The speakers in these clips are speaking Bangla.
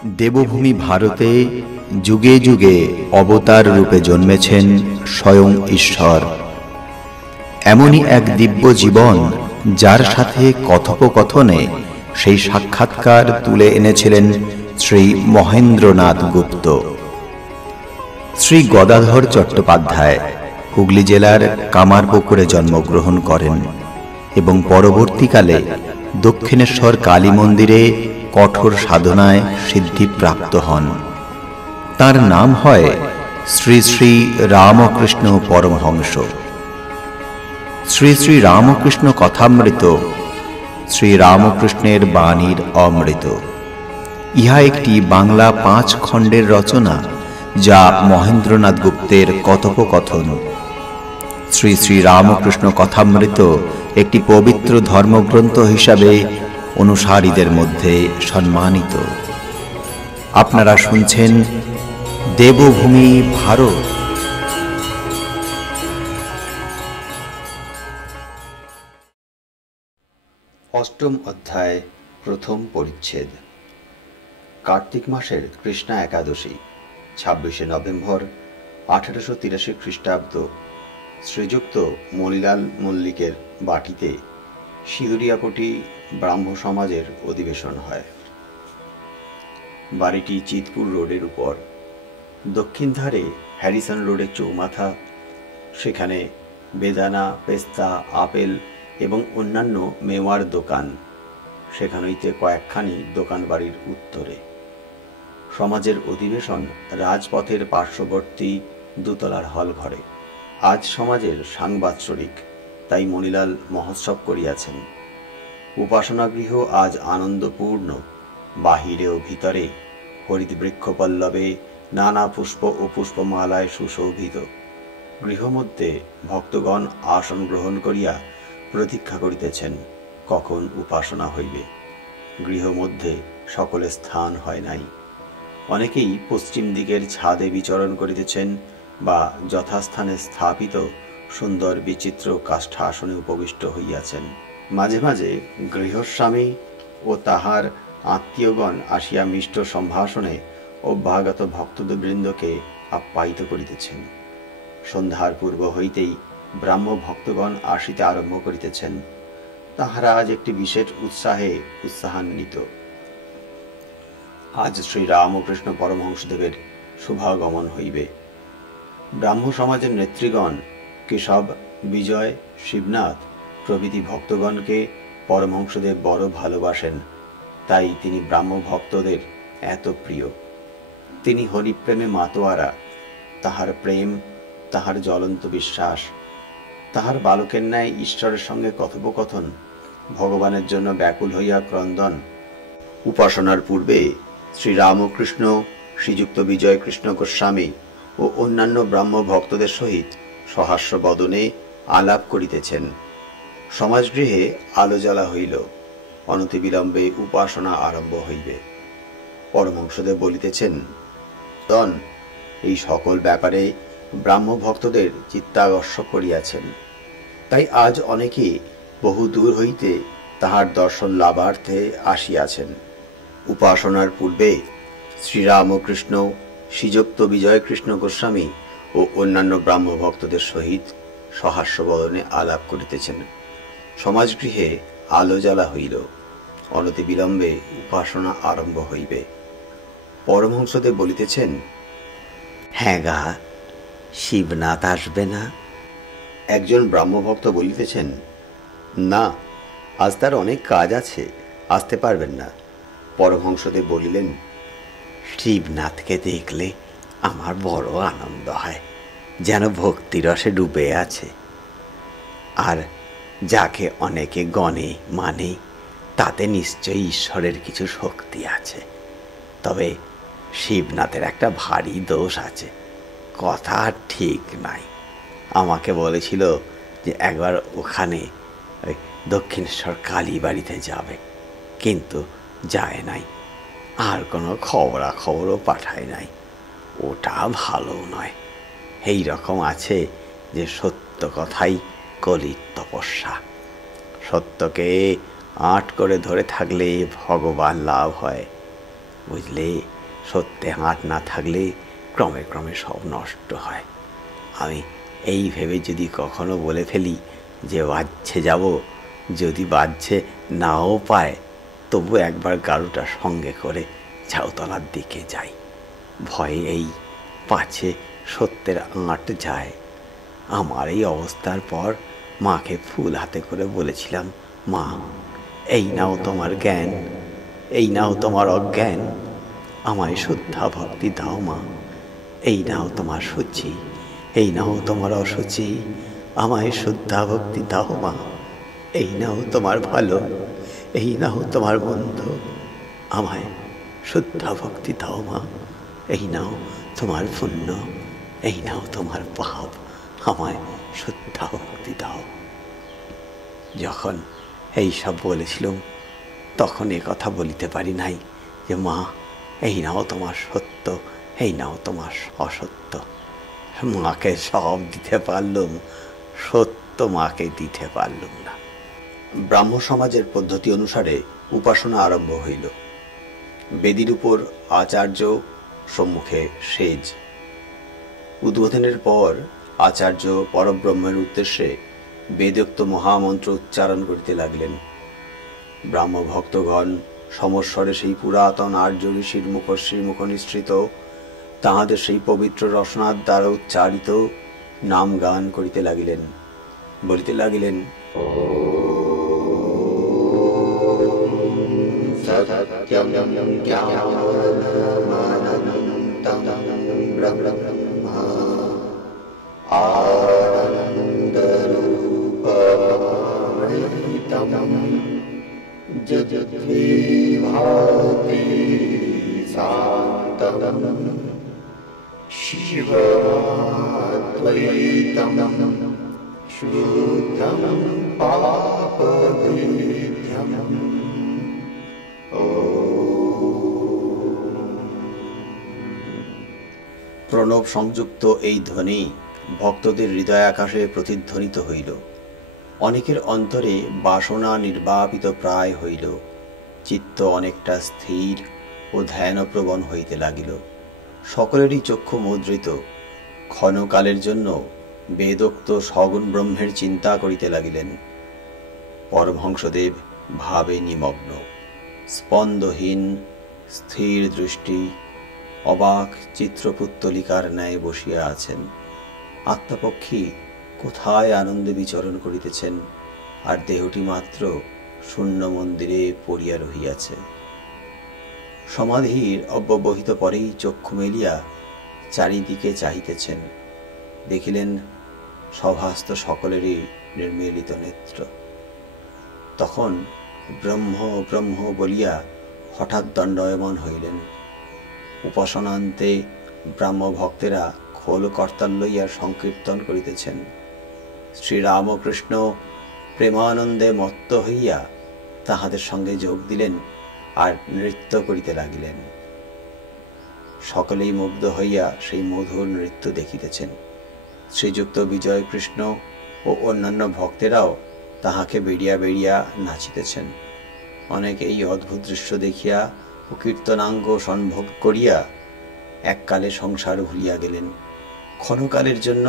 দেবভূমি ভারতে যুগে যুগে অবতার রূপে জন্মেছেন স্বয়ং ঈশ্বর। এমনই এক দিব্য জীবন যার সাথে কথোপকথনে সেই সাক্ষাৎকার তুলে এনেছিলেন শ্রী মহেন্দ্রনাথ গুপ্ত। শ্রী গদাধর চট্টোপাধ্যায় হুগলি জেলার কামারপুকুরে জন্মগ্রহণ করেন এবং পরবর্তীকালে দক্ষিণেশ্বর কালী মন্দিরে কঠোর সাধনায় সিদ্ধিপ্রাপ্ত হন। তার নাম হয় শ্রী শ্রী রামকৃষ্ণ পরমহংস। শ্রী শ্রী রামকৃষ্ণ কথামৃত শ্রী রামকৃষ্ণের বাণীর অমৃত। ইহা একটি বাংলা 5 খণ্ডের রচনা, যা মহেন্দ্রনাথ গুপ্তের কথোপকথন। শ্রী শ্রী রামকৃষ্ণ কথামৃত একটি পবিত্র ধর্মগ্রন্থ হিসাবে অনুসারীদের মধ্যে সম্মানিত। আপনারা শুনছেন দেবভূমি ভারত। অষ্টম অধ্যায়, প্রথম পরিচ্ছেদ। কার্তিক মাসের কৃষ্ণা একাদশী 26শে নভেম্বর 1883 খ্রিস্টাব্দ শ্রীযুক্ত মণিলাল মল্লিকের বাটিতে সিঁদুরিয়াপটি ব্রাহ্ম সমাজের অধিবেশন হয়। বাড়িটি চিতপুর রোডের উপর। দক্ষিণ ধারে হ্যারিসন রোডের চৌমাথা, সেখানে বেদানা, পেস্তা, আপেল এবং অন্যান্য মেওয়ার দোকান। সেখান হইতে কয়েকখানি দোকান বাড়ির উত্তরে। সমাজের অধিবেশন রাজপথের পার্শ্ববর্তী দুতলার হল ঘরে। আজ সমাজের সাংবাৎসরিক, তাই মণিলাল মহোৎসব করিয়াছেন। উপাসনাগৃহ আজ আনন্দপূর্ণ। বাহিরে ও ভিতরে হরিত বৃক্ষপল্লবে নানা পুষ্প ও পুষ্পমালায় সুশোভিত। গৃহমধ্যে ভক্তগণ আসন গ্রহণ করিয়া প্রতীক্ষা করিতেছেন কখন উপাসনা হইবে। গৃহমধ্যে সকলে স্থান হয় নাই। অনেকেই পশ্চিম দিকের ছাদে বিচরণ করিতেছেন বা যথাস্থানে স্থাপিত সুন্দর বিচিত্র কাষ্ঠা আসনে উপবিষ্ট হইয়াছেন। মাঝে মাঝে গৃহস্বামী ও তাহার আত্মীয়গণ আসিয়া মিষ্ট সম্ভাষণে অভ্যাগত ভক্তবৃন্দকে আপ্যায়িত করিতেছেন। সন্ধ্যার পূর্ব হইতেই ব্রাহ্ম ভক্তগণ আসিতে আরম্ভ করিতেছেন। তাহারা আজ একটি বিশেষ উৎসাহে উৎসাহান্বিত। আজ শ্রী রামকৃষ্ণ পরমহংসদেবের শুভাগমন হইবে। ব্রাহ্ম সমাজের নেতৃগণ কেশব, বিজয়, শিবনাথ প্রভৃতি ভক্তগণকে পরমহংসদেব বড় ভালোবাসেন, তাই তিনি ব্রাহ্ম ভক্তদের এত প্রিয়। তিনি হরিপ্রেমে মাতোয়ারা। তাহার প্রেম, তাহার জ্বলন্ত বিশ্বাস, তাহার বালকের ন্যায় ঈশ্বরের সঙ্গে কথোপকথন, ভগবানের জন্য ব্যাকুল হইয়া ক্রন্দন। উপাসনার পূর্বে শ্রী রামকৃষ্ণ, শ্রীযুক্ত বিজয় কৃষ্ণ গোস্বামী ও অন্যান্য ব্রাহ্ম ভক্তদের সহিত সহাস্য বদনে আলাপ করিতেছেন। সমাজগৃহে আলো জ্বালা হইল। অনতিবিলম্বে উপাসনা আরম্ভ হইবে। পরমহংসদেব বলিতেছেন, এই সকল ব্যাপারে ব্রাহ্ম ভক্তদের চিত্তাকর্ষক করিয়াছেন, তাই আজ অনেকে বহু দূর হইতে তাহার দর্শন লাভার্থে আসিয়াছেন। উপাসনার পূর্বে শ্রীরামকৃষ্ণ, শ্রীযুক্ত বিজয় কৃষ্ণ গোস্বামী ও অন্যান্য ব্রাহ্ম ভক্তদের সহিত সহাস্য বদনে আলাপ করিতেছেন। সমাজগৃহে আলো জ্বালা হইল। অনতিবিলম্বে উপাসনা আরম্ভ হইবে। পরমহংসদেব বলিতেছেন, হ্যাঁ গা, শিবনাথ আসবে না? একজন ব্রাহ্মভক্ত বলিতেছেন, না, আজ তার অনেক কাজ আছে, আসতে পারবেন না। পরমহংসদেব বলিলেন, শিবনাথকে দেখলে আমার বড় আনন্দ হয়, যেন ভক্তিরসে ডুবে আছে। আর যাকে অনেকে গণে মানে, তাতে নিশ্চয়ই ঈশ্বরের কিছু শক্তি আছে। তবে শিবনাথের একটা ভারী দোষ আছে, কথা ঠিক নাই। আমাকে বলেছিল যে একবার ওখানে ওই দক্ষিণেশ্বর কালী বাড়িতে যাবে, কিন্তু যায় নাই। আর কোনো খবরাখবরও পাঠায় নাই। ওটা ভালো নয়। এই রকম আছে যে সত্য কথাই কলির তপস্যা। সত্যকে আট করে ধরে থাকলে ভগবান লাভ হয়। বুঝলে, সত্যে হাত না থাকলে ক্রমে ক্রমে সব নষ্ট হয়। আমি এই ভেবে যদি কখনো বলে ফেলি যে বাহ্যে যাব, যদি বাহ্যে নাও পায় তবু একবার গাড়ুটা সঙ্গে করে ঝাউতলার দিকে যাই। ভয়ে এই পাছে সত্যের আঁট যায়। আমার এই অবস্থার পর মাকে ফুল হাতে করে বলেছিলাম, মা, এই নাও তোমার জ্ঞান, এই নাও তোমার অজ্ঞান, আমায় শুদ্ধা ভক্তি দাও মা। এই নাও তোমার সূচি, এই নাও তোমার অসুচি, আমায় শুদ্ধা ভক্তি দাও মা। এই নাও তোমার ভালো, এই নাও তোমার বন্ধ, আমায় শুদ্ধা ভক্তি দাও মা। এই নাও তোমার পুণ্য, এই নাও তোমার পাপ, আমায় শুদ্ধা ভক্তি দাও। যখন এই সব বলেছিলাম তখন এ কথা বলিতে পারি নাই যে মা, এই নাও তোমার সত্য, এই নাও তোমার অসত্য। মাকে সব দিতে পারলুম, সত্য মাকে দিতে পারলুম না। ব্রাহ্ম সমাজের পদ্ধতি অনুসারে উপাসনা আরম্ভ হইল। বেদির উপর আচার্য, সম্মুখে সেজ। উদ্বোধনের পর আচার্য পরব্রহ্মের উদ্দেশ্যে বেদোক্ত মহামন্ত্র উচ্চারণ করিতে লাগলেন। ব্রাহ্ম ভক্তগণ সমস্বরে সেই পুরাতন আর্য ঋষির মুখ নিঃসৃত, তাহাদের সেই পবিত্র রসনার দ্বারা উচ্চারিত নাম গান করিতে লাগিলেন। বলিতে লাগিলেন, সত্যম জ্ঞানমনন্তং ব্রহ্মা আনন্দরূপমৃতম যদ্বিভাতি শান্তম শিবাদ্বৈতম শুদ্ধম পাপবিদ্ধম। প্রণব সংযুক্ত এই ধ্বনি ভক্তদের হৃদয় আকাশে প্রতিধ্বনিত হইল। অনেকের অন্তরে বাসনা নির্বাপিত প্রায় হইল। চিত্ত অনেকটা স্থির ও ধ্যানপ্রবণ হইতে লাগিল। সকলেরই চক্ষু মুদ্রিত। ক্ষণকালের জন্য বেদোক্ত সগুণ ব্রহ্মের চিন্তা করিতে লাগিলেন। পরমহংসদেব ভাবে নিমগ্ন, স্পন্দহীন স্থির দৃষ্টি, অবাক চিত্রপুত্তলিকার ন্যায় বসিয়া আছেন। আত্মপক্ষী কোথায় আনন্দে বিচরণ করিতেছেন, আর দেহটি মাত্র শূন্য মন্দিরে পড়িয়া রহিয়াছে। সমাধির অব্যবহিত পরেই চক্ষু মেলিয়া চারিদিকে চাহিতেছেন। দেখিলেন সভাস্থ সকলেরই নির্মিলিত নেত্র। তখন ব্রহ্ম ব্রহ্ম বলিয়া হঠাৎ দণ্ডায়মান হইলেন। উপাসনান্তে ব্রাহ্ম ভক্তেরা খোল কর্তাল লইয়া সংকীর্তন করিতেছেন। শ্রীরামকৃষ্ণ প্রেমানন্দে মত্ত হইয়া তাহাদের সঙ্গে যোগ দিলেন আর নৃত্য করিতে লাগিলেন। সকলেই মুগ্ধ হইয়া সেই মধুর নৃত্য দেখিতেছেন। শ্রীযুক্ত বিজয় কৃষ্ণ ও অন্যান্য ভক্তেরাও তাহাকে বেড়িয়া বেড়িয়া নাচিতেছেন। অনেকে এই অদ্ভুত দৃশ্য দেখিয়া ও কীর্তনাঙ্গ সম্ভোগ করিয়া এককালে সংসার ভুলিয়া গেলেন। ক্ষণকালের জন্য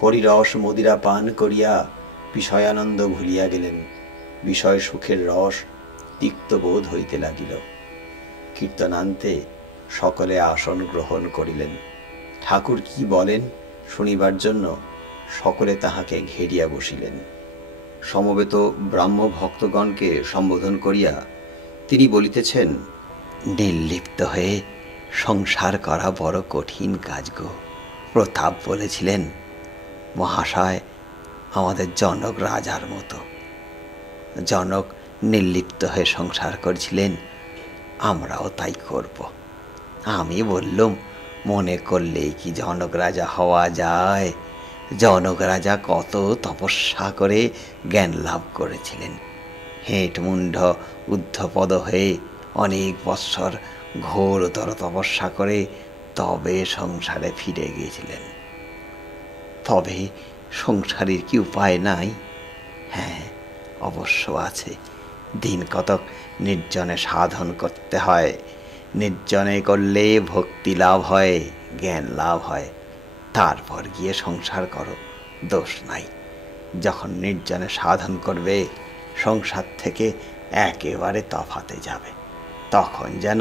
হরিরস মদিরা পান করিয়া বিষয়ানন্দ ভুলিয়া গেলেন। বিষয় সুখের রস তিক্ত বোধ হইতে লাগিল। কীর্তনান্তে সকলে আসন গ্রহণ করিলেন। ঠাকুর কি বলেন শুনিবার জন্য সকলে তাহাকে ঘেরিয়া বসিলেন। সমবেত ব্রাহ্ম ভক্তগণকে সম্বোধন করিয়া তিনি বলিতেছেন, নির্লিপ্ত হয়ে সংসার করা বড় কঠিন কাজ গো। প্রতাপ বলেছিলেন, মহাশয় আমাদের জনক রাজার মতো। জনক নির্লিপ্ত হয়ে সংসার করেছিলেন, আমরাও তাই করব। আমি বললুম, মনে করলেই কি জনক রাজা হওয়া যায়? জনক রাজা কত তপস্যা করে জ্ঞান লাভ করেছিলেন। হেঁট মুণ্ড ঊর্ধ্বপদ হয়ে অনেক বৎসর ঘোরতর তপস্যা করে তবে সংসারে ফিরে গিয়েছিলেন। তবে সংসারের কি উপায় নাই? হ্যাঁ, অবশ্য আছে। দিন কতক নির্জনে সাধন করতে হয়। নির্জনে করলে ভক্তি লাভ হয়, জ্ঞান লাভ হয়, তারপর গিয়ে সংসার করো, দোষ নাই। যখন নির্জনে সাধন করবে সংসার থেকে একেবারে তফাতে যাবে, তখন যেন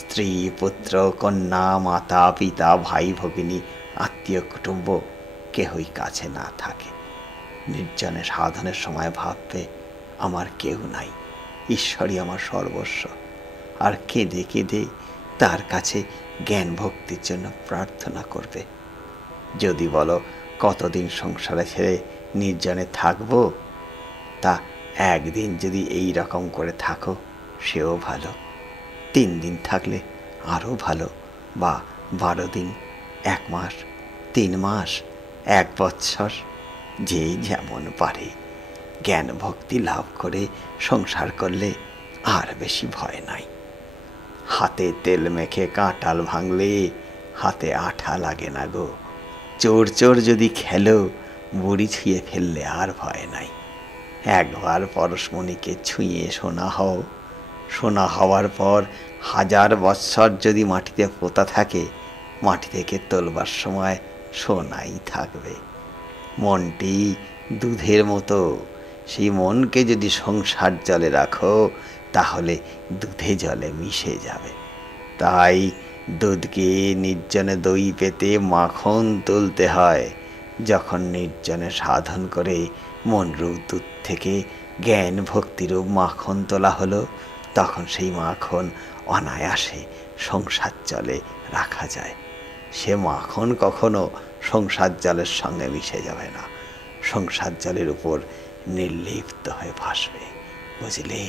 স্ত্রী, পুত্র, কন্যা, মাতা, পিতা, ভাই, ভগিনী, আত্মীয় কুটুম্ব কেহই কাছে না থাকে। নির্জনে সাধনের সময় ভাববে আমার কেউ নাই, ঈশ্বরই আমার সর্বস্ব, আর কেঁদে কেঁদে তার কাছে জ্ঞান ভক্তির জন্য প্রার্থনা করবে। যদি বলো কতদিন সংসারে ছেড়ে নির্জনে থাকবো, তা একদিন যদি এই রকম করে থাকো সেও ভালো, 3 দিন থাকলে আরও ভালো, বা 12 দিন, 1 মাস, 3 মাস, 1 বৎসর, যে যেমন পারে। জ্ঞান ভক্তি লাভ করে সংসার করলে আর বেশি ভয় নাই। হাতে তেল মেখে কাঁঠাল ভাঙলে হাতে আঠা লাগে না গো। চোর চোর যদি খেলো, বুড়ি ছুঁয়ে ফেললে আর ভয় নাই। একবার পরশমণিকে ছুঁয়ে সোনা হও, সোনা হওয়ার পর 1000 বৎসর যদি মাটিতে পোতা থাকে, মাটি থেকে তোলবার সময় সোনাই থাকবে। মনটি দুধের মতো, সেই মনকে যদি সংসার জলে রাখো তাহলে দুধে জলে মিশে যাবে। তাই দুধকে নির্জনে দই পেতে মাখন তুলতে হয়। যখন নির্জনে সাধন করে মনরূপ দুধ থেকে জ্ঞান ভক্তিরূপ মাখন তোলা হলো, তখন সেই মাখন অনায়াসে সংসার জলে রাখা যায়। সে মাখন কখনো সংসার জলের সঙ্গে মিশে যাবে না, সংসার জলের উপর নির্লিপ্ত হয়ে ভাসবে, বুঝলে?